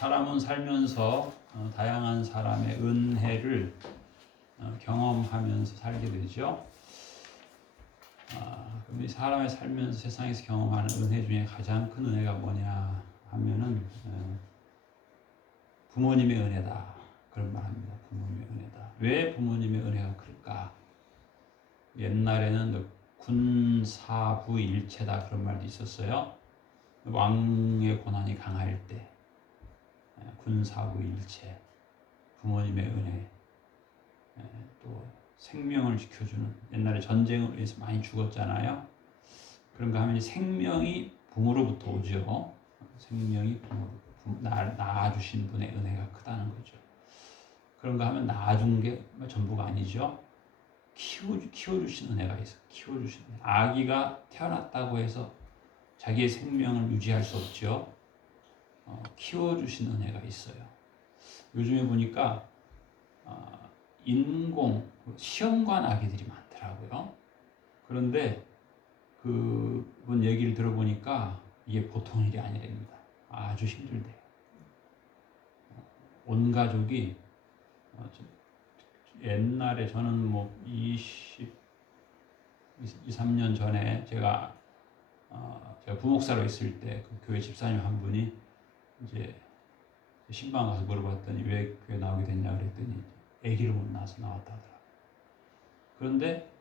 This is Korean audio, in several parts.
사람은 살면서 다양한 사람의 은혜를 경험하면서 살게 되죠. 그럼 이 사람의 살면서 세상에서 경험하는 은혜 중에 가장 큰 은혜가 뭐냐 하면은 부모님의 은혜다. 그런 말합니다. 부모님의 은혜다. 왜 부모님의 은혜가 클까? 옛날에는 군사부일체다 그런 말도 있었어요. 왕의 권한이 강할 때 군사부일체, 부모님의 은혜, 또 생명을 지켜주는, 옛날에 전쟁을 위해서 많이 죽었잖아요. 그런가 하면 생명이 부모로부터 오죠. 생명이 낳아주신 분의 은혜가 크다는 거죠. 그런가 하면 낳아준 게 전부가 아니죠. 키워주신 은혜가 있어요. 키워주신 은혜. 아기가 태어났다고 해서 자기의 생명을 유지할 수 없죠. 키워주신 은혜가 있어요. 요즘에 보니까 인공 시험관 아기들이 많더라고요. 그런데 그분 얘기를 들어보니까 이게 보통 일이 아니랍니다. 아주 힘들대요. 온 가족이 옛날에 저는 3년 전에 제가 부목사로 있을 때 그 교회 집사님 한 분이 이제 신방 가서 물어봤더니 왜 교회 나오게 됐냐 그랬더니 아기를 못 낳아서 나왔다 하더라고요. 그런데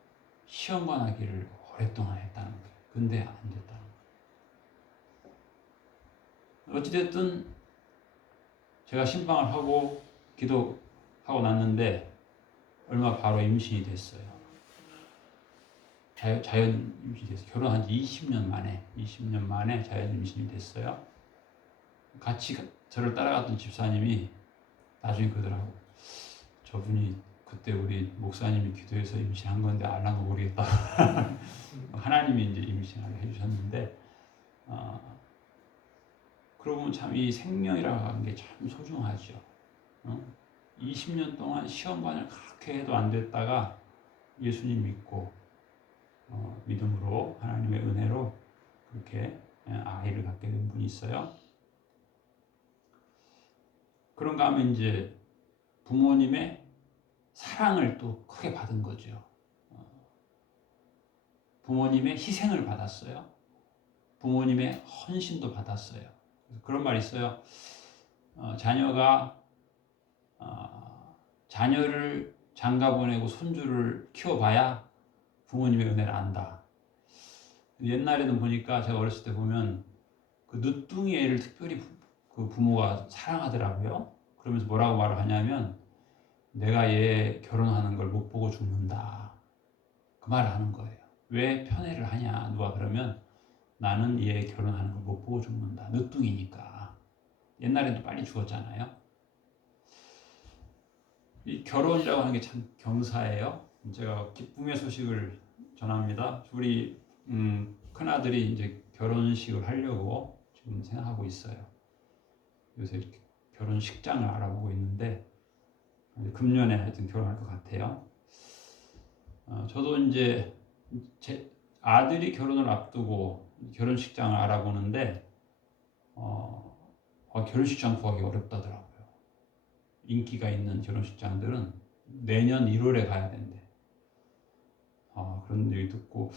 시험관 아기를 오랫동안 했다는 거예요. 근데 안 됐다는 거예요. 어찌됐든 제가 신방을 하고 기도하고 났는데 얼마 바로 임신이 됐어요. 자연 임신이 됐어요. 결혼한 지 20년 만에 자연 임신이 됐어요. 같이 저를 따라갔던 집사님이 나중에 그러더라고. 저분이 그때 우리 목사님이 기도해서 임신한 건데 알랑가 모르겠다. 하나님이 이제 임신하게 해주셨는데, 그러고 보면 참 이 생명이라고 하는 게 참 소중하죠. 20년 동안 시험관을 그렇게 해도 안 됐다가 예수님 믿고 믿음으로 하나님의 은혜로 그렇게 아이를 갖게 된 분이 있어요. 그런가 하면 이제 부모님의 사랑을 또 크게 받은 거죠. 부모님의 희생을 받았어요. 부모님의 헌신도 받았어요. 그런 말이 있어요. 자녀를 장가 보내고 손주를 키워봐야 부모님의 은혜를 안다. 옛날에는 보니까 제가 어렸을 때 보면 그 늦둥이 애를 특별히 그 부모가 사랑하더라고요. 그러면서 뭐라고 말을 하냐면 내가 얘 결혼하는 걸 못 보고 죽는다. 그 말을 하는 거예요. 왜 편애를 하냐 누가 그러면 나는 얘 결혼하는 걸 못 보고 죽는다. 늦둥이니까. 옛날에도 빨리 죽었잖아요. 이 결혼이라고 하는 게 참 경사예요. 제가 기쁨의 소식을 전합니다. 우리 큰아들이 이제 결혼식을 하려고 지금 생각하고 있어요. 요새 결혼식장을 알아보고 있는데 금년에 하여튼 결혼할 것 같아요. 저도 이제 제 아들이 결혼을 앞두고 결혼식장을 알아보는데 결혼식장 구하기 어렵다더라고요. 인기가 있는 결혼식장들은 내년 1월에 가야 된대. 그런 얘기 듣고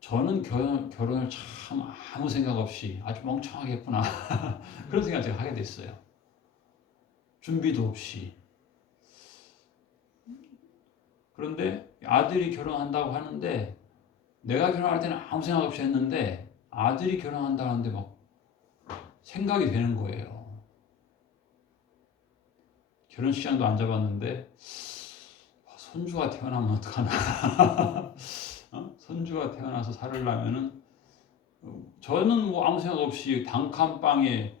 저는 결혼을 참 아무 생각 없이 아주 멍청하게 했구나. 그런 생각을 제가 하게 됐어요. 준비도 없이. 그런데 아들이 결혼한다고 하는데 내가 결혼할 때는 아무 생각 없이 했는데 아들이 결혼한다고 하는데 막 생각이 되는 거예요. 결혼식장도 안 잡았는데 손주가 태어나면 어떡하나. 손주가 태어나서 살으려면은 저는 아무 생각 없이 단칸방에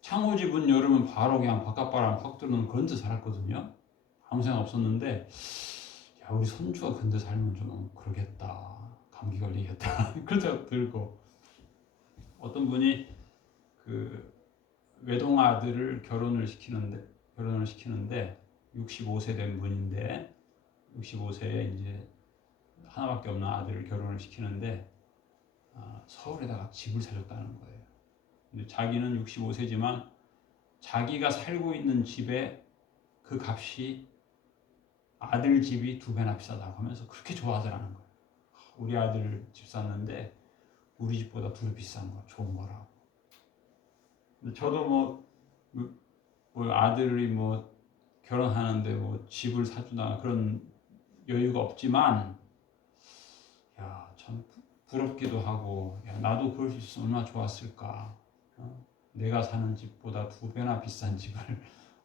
창호지 문 열으면 바로 그냥 바깥바람 확 들어오는 그런 데 살았거든요. 아무 생각 없었는데 야 우리 손주가 근데 살면 좀 그러겠다. 감기 걸리겠다. 그런 생각 들고 어떤 분이 그 외동아들을 결혼을 시키는데 65세 된 분인데 65세에 이제 하나밖에 없는 아들을 결혼을 시키는데 서울에다가 집을 사줬다는 거예요. 근데 자기는 65세지만 자기가 살고 있는 집에 그 값이 아들 집이 2배나 비싸다고 하면서 그렇게 좋아하더라는 거예요. 우리 아들 집 샀는데 우리 집보다 2배 비싼 거 좋은 거라고. 근데 저도 뭐 아들이 뭐 결혼하는데 뭐 집을 사주나 그런 여유가 없지만 야, 참 부럽기도 하고 야, 나도 그럴 수 있으면 얼마나 좋았을까. 내가 사는 집보다 2배나 비싼 집을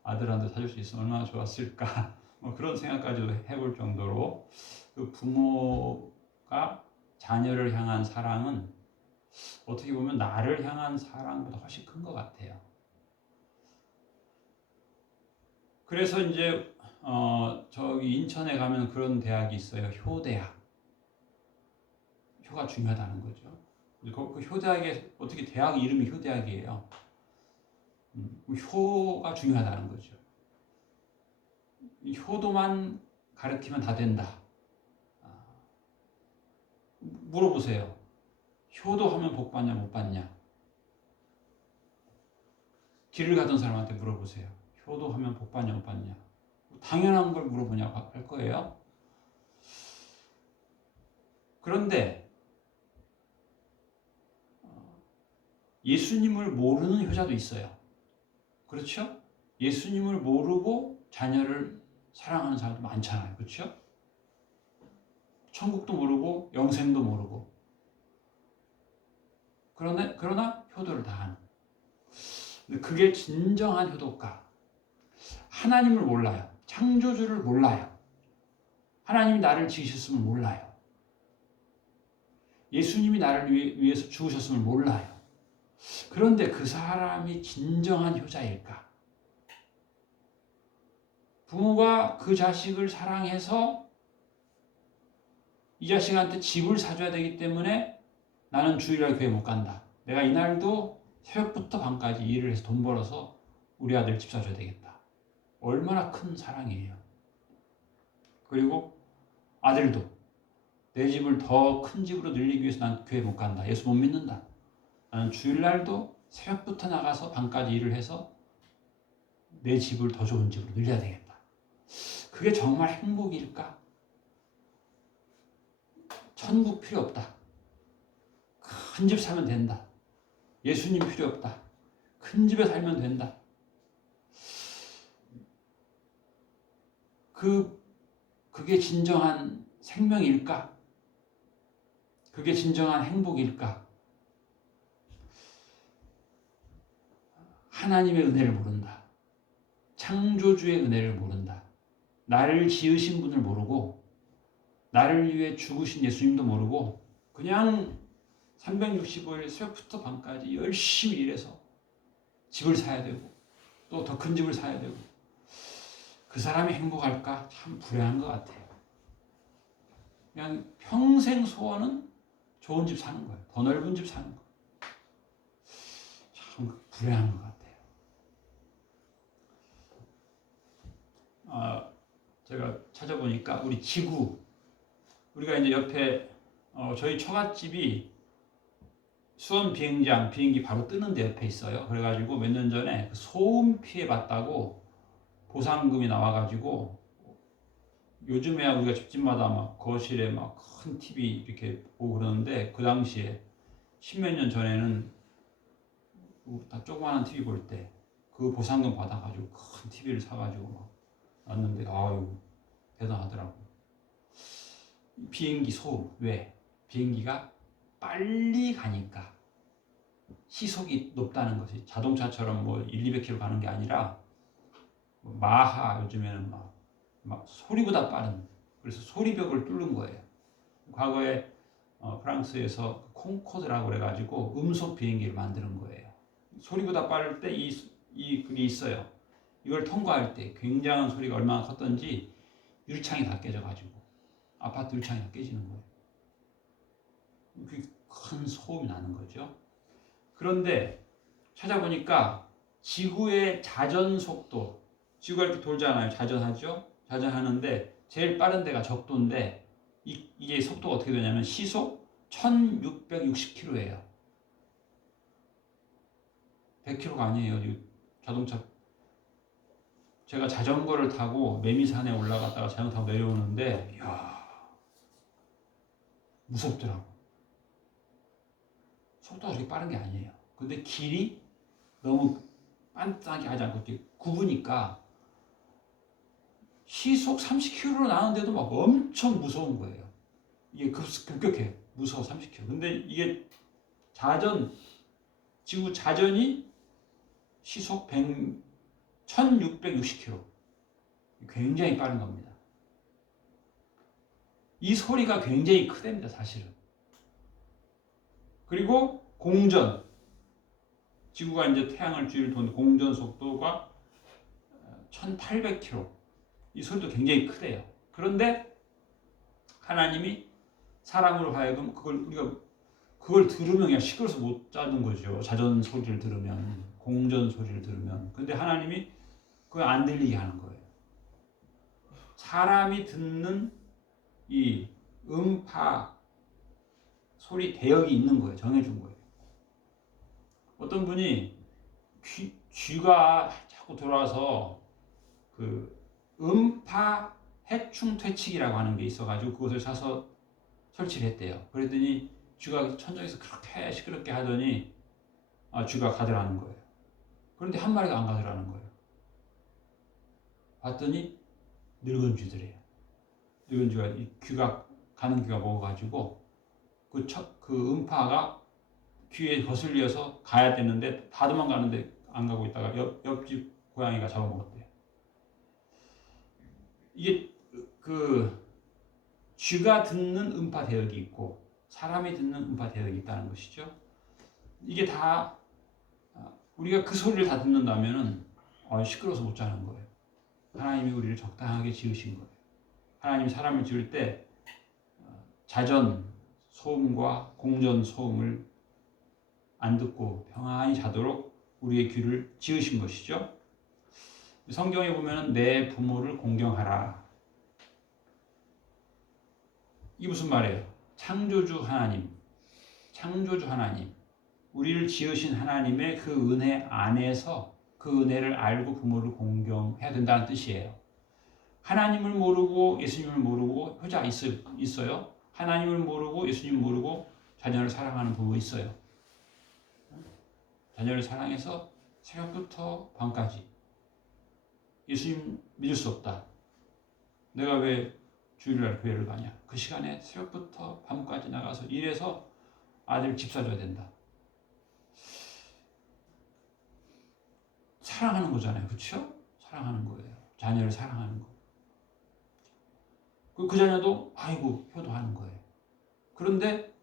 아들한테 사줄 수 있으면 얼마나 좋았을까. 뭐 그런 생각까지도 해볼 정도로 그 부모가 자녀를 향한 사랑은 어떻게 보면 나를 향한 사랑보다 훨씬 큰 것 같아요. 그래서 이제 저기 인천에 가면 그런 대학이 있어요. 효대학. 효가 중요하다는 거죠. 그 효대학에 어떻게 대학 이름이 효대학이에요. 효가 중요하다는 거죠. 이 효도만 가르치면 다 된다. 물어보세요. 효도하면 복 받냐 못 받냐? 길을 가던 사람한테 물어보세요. 효도하면 복 받냐 못 받냐? 당연한 걸 물어보냐고 할 거예요. 그런데 예수님을 모르는 효자도 있어요. 그렇죠? 예수님을 모르고 자녀를 사랑하는 사람도 많잖아요. 그렇죠? 천국도 모르고 영생도 모르고 그러나 효도를 다하는. 근데 그게 진정한 효도가 하나님을 몰라요. 창조주를 몰라요. 하나님이 나를 지으셨음을 몰라요. 예수님이 나를 위해서 죽으셨음을 몰라요. 그런데 그 사람이 진정한 효자일까? 부모가 그 자식을 사랑해서 이 자식한테 집을 사줘야 되기 때문에 나는 주일날 교회 못 간다. 내가 이날도 새벽부터 밤까지 일을 해서 돈 벌어서 우리 아들 집 사줘야 되겠다. 얼마나 큰 사랑이에요. 그리고 아들도 내 집을 더 큰 집으로 늘리기 위해서 난 교회 못 간다. 예수 못 믿는다. 나는 주일날도 새벽부터 나가서 밤까지 일을 해서 내 집을 더 좋은 집으로 늘려야 되겠다. 그게 정말 행복일까? 천국 필요 없다. 큰 집 사면 된다. 예수님 필요 없다. 큰 집에 살면 된다. 그게 진정한 생명일까? 그게 진정한 행복일까? 하나님의 은혜를 모른다. 창조주의 은혜를 모른다. 나를 지으신 분을 모르고 나를 위해 죽으신 예수님도 모르고 그냥 365일 새벽부터 밤까지 열심히 일해서 집을 사야 되고 또 더 큰 집을 사야 되고 그 사람이 행복할까? 참 불행한 것 같아요. 그냥 평생 소원은 좋은 집 사는 거예요. 더 넓은 집 사는 거. 참 불행한 것 같아요. 제가 찾아보니까 우리 지구, 우리가 이제 옆에 저희 처갓집이 수원 비행장 비행기 바로 뜨는 데 옆에 있어요. 그래가지고 몇 년 전에 소음 피해 봤다고 보상금이 나와가지고 요즘에야 우리가 집집마다 막 거실에 막 큰 TV 이렇게 보고 그러는데 그 당시에 십몇 년 전에는 다 조그마한 TV 볼 때 그 보상금 받아가지고 큰 TV를 사가지고 막 놨는데 아유 대단하더라고. 비행기 소음 왜? 비행기가 빨리 가니까 시속이 높다는 것이 자동차처럼 뭐 1, 200km 가는 게 아니라 마하 요즘에는 막 소리보다 빠른 그래서 소리벽을 뚫는 거예요. 과거에 프랑스에서 콩코드라고 그래가지고 음속 비행기를 만드는 거예요. 소리보다 빠를 때 그게 있어요. 이걸 통과할 때 굉장한 소리가 얼마나 컸던지 유리창이 다 깨져가지고 아파트 유리창이 다 깨지는 거예요. 그게 큰 소음이 나는 거죠. 그런데 찾아보니까 지구의 자전 속도, 지구가 이렇게 돌잖아요. 자전하죠. 자전하는데 제일 빠른 데가 적도인데 이게 속도가 어떻게 되냐면 시속 1660km예요. 100km가 아니에요. 자동차. 제가 자전거를 타고 매미산에 올라갔다가 자전거 타고 내려오는데 이야, 무섭더라고. 속도가 그렇게 빠른 게 아니에요. 근데 길이 너무 빤딱하게 하지 않고 이렇게 굽으니까 시속 30km로 나오는데도 막 엄청 무서운 거예요. 이게 급격해. 무서워 30km. 근데 이게 지구 자전이 시속 1660km. 굉장히 빠른 겁니다. 이 소리가 굉장히 크답니다, 사실은. 그리고 공전. 지구가 이제 태양을 주위를 도는 공전 속도가 1800km. 이 소리도 굉장히 크대요. 그런데 하나님이 사람으로 하여금 그걸 들으면 그냥 시끄러워서 못 자는 거죠. 자전 소리를 들으면, 공전 소리를 들으면. 근데 하나님이 그걸 안 들리게 하는 거예요. 사람이 듣는 이 음파 소리 대역이 있는 거예요. 정해준 거예요. 어떤 분이 쥐가 자꾸 돌아와서 그 음파 해충 퇴치기라고 하는 게 있어가지고 그것을 사서 설치를 했대요. 그랬더니 쥐가 천장에서 그렇게 시끄럽게 하더니 쥐가 가더라는 거예요. 그런데 한 마리가 안 가더라는 거예요. 봤더니 늙은 쥐들이에요. 늙은 쥐가 가는 귀가 먹어가지고 그 음파가 귀에 거슬려서 가야 되는데 다 도망가는데 안 가고 있다가 옆집 고양이가 잡아먹었대요. 이게 쥐가 듣는 음파 대역이 있고 사람이 듣는 음파 대역이 있다는 것이죠. 이게 다 우리가 그 소리를 다 듣는다면은 시끄러워서 못 자는 거예요. 하나님이 우리를 적당하게 지으신 거예요. 하나님이 사람을 지을 때 자전 소음과 공전 소음을 안 듣고 평안히 자도록 우리의 귀를 지으신 것이죠. 성경에 보면 내 부모를 공경하라. 이게 무슨 말이에요? 창조주 하나님, 우리를 지으신 하나님의 그 은혜 안에서 그 은혜를 알고 부모를 공경해야 된다는 뜻이에요. 하나님을 모르고 예수님을 모르고 효자 있어요. 하나님을 모르고 예수님 모르고 자녀를 사랑하는 부모 있어요. 자녀를 사랑해서 새벽부터 밤까지 예수님 믿을 수 없다. 내가 왜 주일날 교회를 가냐? 그 시간에 새벽부터 밤까지 나가서 일해서 아들 집 사줘야 된다. 사랑하는 거잖아요. 그렇죠? 사랑하는 거예요. 자녀를 사랑하는 거. 그 자녀도 아이고 효도하는 거예요. 그런데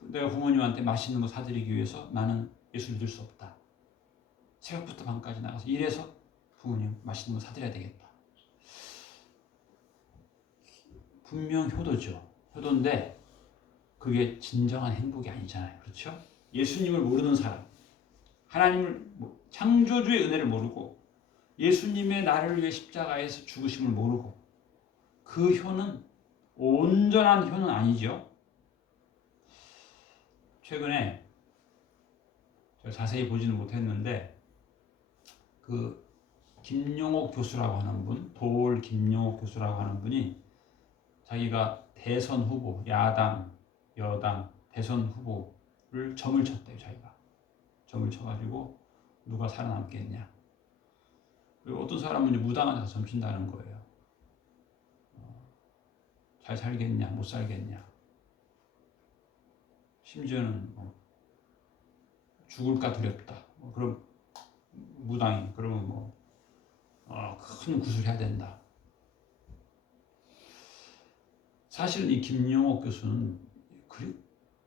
내가 부모님한테 맛있는 거 사드리기 위해서 나는 예수 믿을 수 없다. 새벽부터 밤까지 나가서 일해서 부모님 맛있는 거 사드려야 되겠다. 분명 효도죠. 효도인데 그게 진정한 행복이 아니잖아요. 그렇죠? 예수님을 모르는 사람, 하나님을 창조주의 은혜를 모르고 예수님의 나를 위해 십자가에서 죽으심을 모르고 그 효는 온전한 효는 아니죠. 최근에 제가 자세히 보지는 못했는데 그 김용옥 교수라고 하는 분, 도올 김용옥 교수라고 하는 분이 자기가 대선 후보, 야당, 여당 대선 후보를 점을 쳤대요. 자기가 점을 쳐가지고 누가 살아남겠냐. 그리고 어떤 사람은 무당한 데서 점 친다는 거예요. 잘 살겠냐, 못 살겠냐. 심지어는 죽을까 두렵다. 그럼 무당이 그러면 큰 구슬해야 된다. 사실 이 김용옥 교수는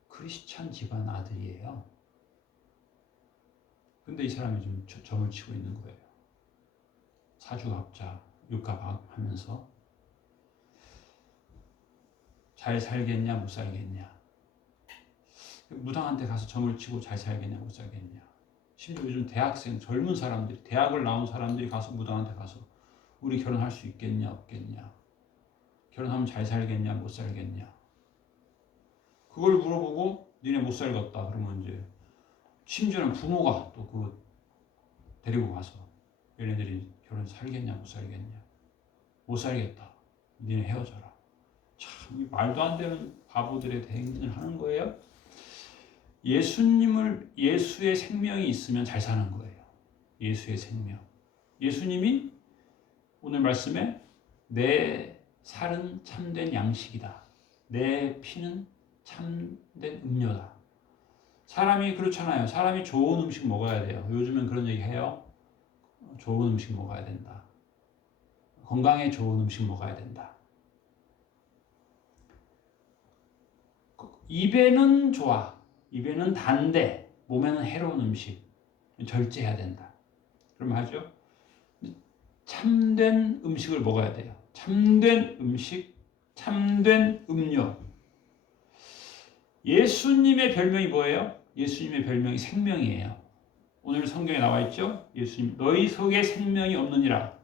크리스찬 집안 아들이에요. 근데 이 사람이 좀 점을 치고 있는 거예요. 사주학자, 육가하면서 잘 살겠냐, 못 살겠냐. 무당한테 가서 점을 치고 잘 살겠냐, 못 살겠냐. 심지어 요즘 대학생, 젊은 사람들이, 대학을 나온 사람들이 가서 무당한테 가서 우리 결혼할 수 있겠냐, 없겠냐. 결혼하면 잘 살겠냐, 못 살겠냐. 그걸 물어보고 니네 못 살겠다. 그러면 이제 심지어는 부모가 또 그 데리고 가서 얘네들이 결혼 살겠냐 못 살겠냐, 못 살겠다, 니네 헤어져라. 참 말도 안 되는 바보들의 대행진을 하는 거예요. 예수의 생명이 있으면 잘 사는 거예요. 예수의 생명. 예수님이 오늘 말씀에 내 살은 참된 양식이다, 내 피는 참된 음료다. 사람이 그렇잖아요. 사람이 좋은 음식 먹어야 돼요. 요즘엔 그런 얘기 해요. 좋은 음식 먹어야 된다. 건강에 좋은 음식 먹어야 된다. 입에는 좋아, 입에는 단데 몸에는 해로운 음식 절제해야 된다. 그럼 하죠. 참된 음식을 먹어야 돼요. 참된 음식, 참된 음료. 예수님의 별명이 뭐예요? 예수님의 별명이 생명이에요. 오늘 성경에 나와 있죠. 예수님, 너희 속에 생명이 없느니라.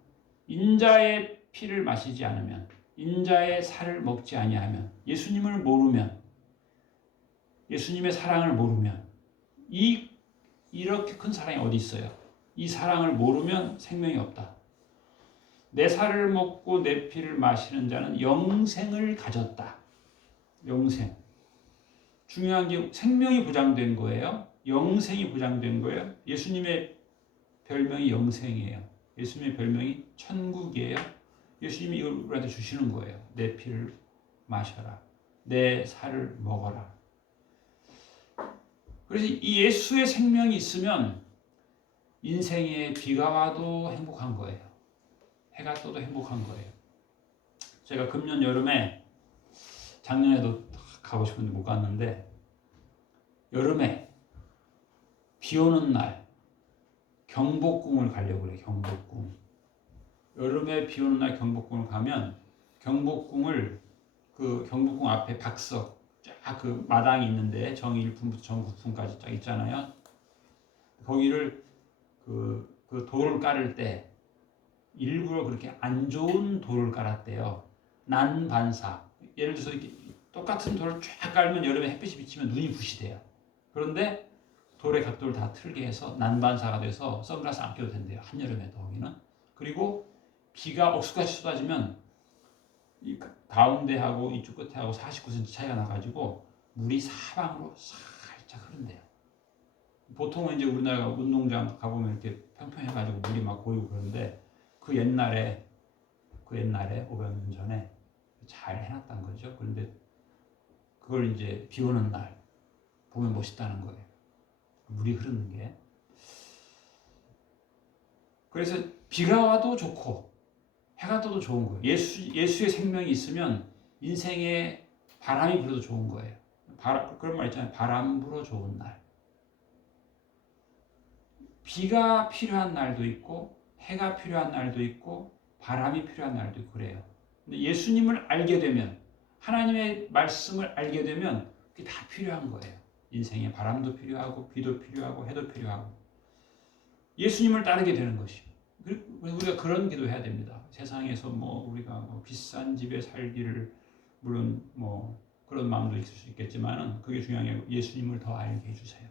인자의 피를 마시지 않으면, 인자의 살을 먹지 아니하면, 예수님을 모르면, 예수님의 사랑을 모르면, 이렇게 큰 사랑이 어디 있어요? 이 사랑을 모르면 생명이 없다. 내 살을 먹고 내 피를 마시는 자는 영생을 가졌다. 영생. 중요한 게 생명이 보장된 거예요. 영생이 보장된 거예요. 예수님의 별명이 영생이에요. 예수님의 별명이 천국이에요. 예수님이 이걸 우리한테 주시는 거예요. 내 피를 마셔라. 내 살을 먹어라. 그래서 이 예수의 생명이 있으면 인생에 비가 와도 행복한 거예요. 해가 떠도 행복한 거예요. 제가 금년 여름에, 작년에도 가고 싶은데 못 갔는데, 여름에 비 오는 날 경복궁을 가려고 그래요. 경복궁. 여름에 비 오는 날 경복궁을 가면, 경복궁을 그 경복궁 앞에 박석 쫙 그 마당이 있는데 정 1품부터 정 9품까지 쫙 있잖아요. 거기를 그 돌을 깔을 때 일부러 그렇게 안 좋은 돌을 깔았대요. 난반사. 예를 들어서 이렇게 똑같은 돌을 쫙 깔면 여름에 햇빛이 비치면 눈이 부시대요. 그런데 돌의 각도를 다 틀게 해서 난반사가 돼서 선글라스 안 껴도 된대요. 한여름에도 거기는. 그리고 비가 억수같이 쏟아지면 이 가운데하고 이쪽 끝에하고 49cm 차이가 나가지고 물이 사방으로 살짝 흐른대요. 보통은 이제 우리나라 운동장 가보면 이렇게 평평해가지고 물이 막 고이고 그러는데, 그 옛날에 500년 전에 잘 해놨단 거죠. 그런데 그걸 이제 비 오는 날 보면 멋있다는 거예요. 물이 흐르는 게. 그래서 비가 와도 좋고 해가 떠도 좋은 거예요. 예수의 생명이 있으면 인생에 바람이 불어도 좋은 거예요. 그런 말 있잖아요. 바람 불어 좋은 날. 비가 필요한 날도 있고 해가 필요한 날도 있고 바람이 필요한 날도 있고 그래요. 근데 예수님을 알게 되면, 하나님의 말씀을 알게 되면 그게 다 필요한 거예요. 인생에 바람도 필요하고 비도 필요하고 해도 필요하고 예수님을 따르게 되는 것이요. 우리가 그런 기도해야 됩니다. 세상에서 우리가 비싼 집에 살기를, 물론 그런 마음도 있을 수 있겠지만은 그게 중요한 게 예수님을 더 알게 해주세요.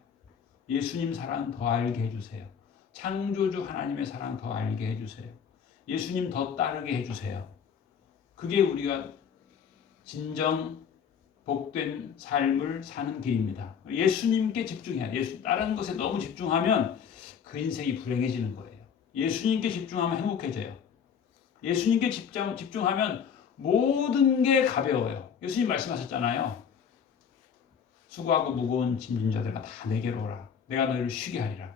예수님 사랑 더 알게 해주세요. 창조주 하나님의 사랑 더 알게 해주세요. 예수님 더 따르게 해주세요. 그게 우리가 진정 복된 삶을 사는 길입니다. 예수님께 집중해야 돼요. 다른 것에 너무 집중하면 그 인생이 불행해지는 거예요. 예수님께 집중하면 행복해져요. 예수님께 집중하면 모든 게 가벼워요. 예수님 말씀하셨잖아요. 수고하고 무거운 짐진 자들아 다 내게로 오라. 내가 너희를 쉬게 하리라.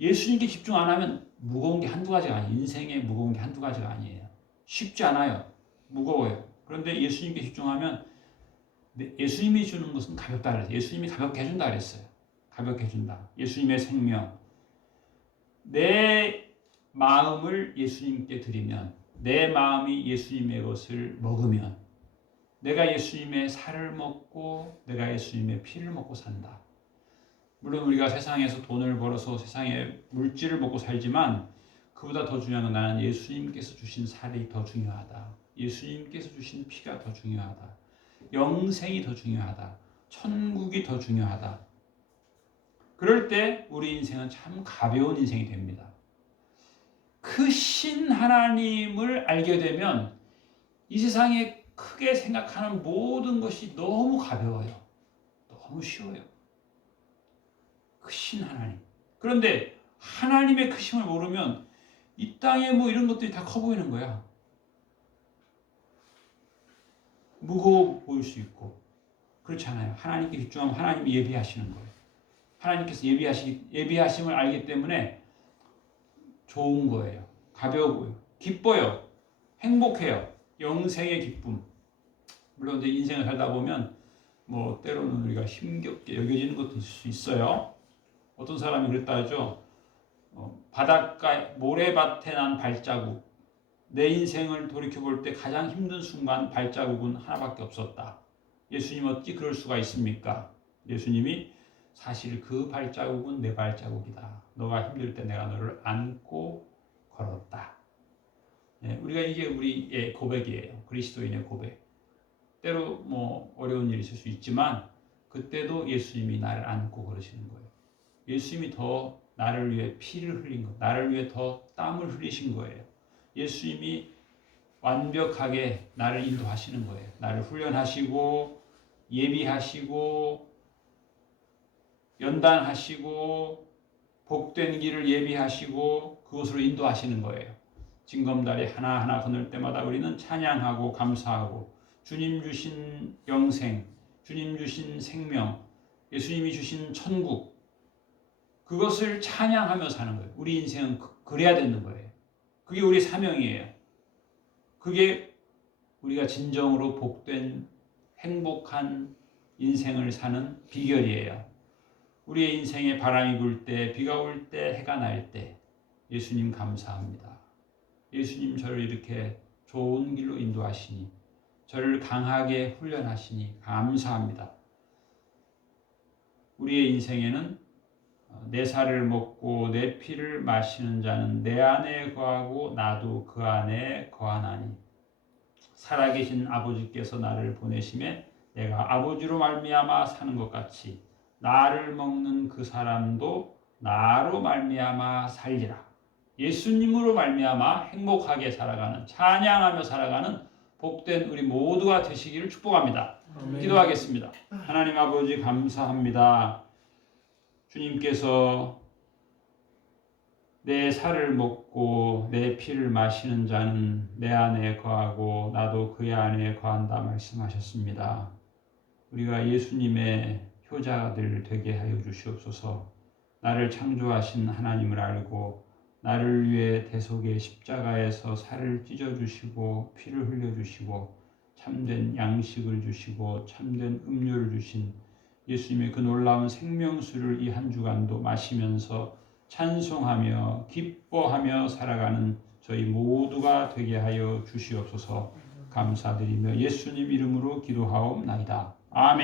예수님께 집중 안 하면 무거운 게 한두 가지가 아니에요. 인생에 무거운 게 한두 가지가 아니에요. 쉽지 않아요. 무거워요. 그런데 예수님께 집중하면 예수님이 주는 것은 가볍다 그랬어요. 예수님이 가볍게 해준다 그랬어요. 가볍게 해준다. 예수님의 생명. 내 마음을 예수님께 드리면, 내 마음이 예수님의 것을 먹으면 내가 예수님의 살을 먹고 내가 예수님의 피를 먹고 산다. 물론 우리가 세상에서 돈을 벌어서 세상의 물질을 먹고 살지만 그보다 더 중요한 건 나는 예수님께서 주신 살이 더 중요하다. 예수님께서 주신 피가 더 중요하다. 영생이 더 중요하다. 천국이 더 중요하다. 그럴 때 우리 인생은 참 가벼운 인생이 됩니다. 크신 하나님을 알게 되면 이 세상에 크게 생각하는 모든 것이 너무 가벼워요. 너무 쉬워요. 크신 하나님. 그런데 하나님의 크심을 모르면 이 땅에 뭐 이런 것들이 다 커 보이는 거야. 무거워 보일 수 있고. 그렇잖아요. 하나님께 집중하면 하나님이 예비하시는 거예요. 하나님께서 예비하심을 알기 때문에 좋은 거예요. 가벼워 보여요. 기뻐요. 행복해요. 영생의 기쁨. 물론 이제 인생을 살다 보면 뭐 때로는 우리가 힘겹게 여겨지는 것도 있을 수 있어요. 어떤 사람이 그랬다 하죠. 바닷가 모래밭에 난 발자국. 내 인생을 돌이켜볼 때 가장 힘든 순간 발자국은 하나밖에 없었다. 예수님 어찌 그럴 수가 있습니까? 예수님이 사실 그 발자국은 내 발자국이다. 너가 힘들 때 내가 너를 안고 걸었다. 네, 우리가 이게 우리의 고백이에요. 그리스도인의 고백. 때로 뭐 어려운 일이 있을 수 있지만 그때도 예수님이 나를 안고 걸으시는 거예요. 예수님이 더 나를 위해 피를 흘린 것, 나를 위해 더 땀을 흘리신 거예요. 예수님이 완벽하게 나를 인도하시는 거예요. 나를 훈련하시고 예비하시고 연단하시고 복된 길을 예비하시고 그것으로 인도하시는 거예요. 징검다리 하나하나 건널 때마다 우리는 찬양하고 감사하고 주님 주신 영생, 주님 주신 생명, 예수님이 주신 천국 그것을 찬양하며 사는 거예요. 우리 인생은 그래야 되는 거예요. 그게 우리 사명이에요. 그게 우리가 진정으로 복된 행복한 인생을 사는 비결이에요. 우리의 인생에 바람이 불 때, 비가 올 때, 해가 날 때 예수님 감사합니다. 예수님 저를 이렇게 좋은 길로 인도하시니 저를 강하게 훈련하시니 감사합니다. 우리의 인생에는 내 살을 먹고 내 피를 마시는 자는 내 안에 거하고 나도 그 안에 거하나니 살아계신 아버지께서 나를 보내심에 내가 아버지로 말미암아 사는 것 같이 나를 먹는 그 사람도 나로 말미암아 살리라. 예수님으로 말미암아 행복하게 살아가는 찬양하며 살아가는 복된 우리 모두가 되시기를 축복합니다. 아멘. 기도하겠습니다. 하나님 아버지 감사합니다. 주님께서 내 살을 먹고 내 피를 마시는 자는 내 안에 거하고 나도 그의 안에 거한다 말씀하셨습니다. 우리가 예수님의 효자들 되게 하여 주시옵소서. 나를 창조하신 하나님을 알고 나를 위해 대속의 십자가에서 살을 찢어주시고 피를 흘려주시고 참된 양식을 주시고 참된 음료를 주신 예수님의 그 놀라운 생명수를 이 한 주간도 마시면서 찬송하며 기뻐하며 살아가는 저희 모두가 되게 하여 주시옵소서. 감사드리며 예수님 이름으로 기도하옵나이다. 아멘.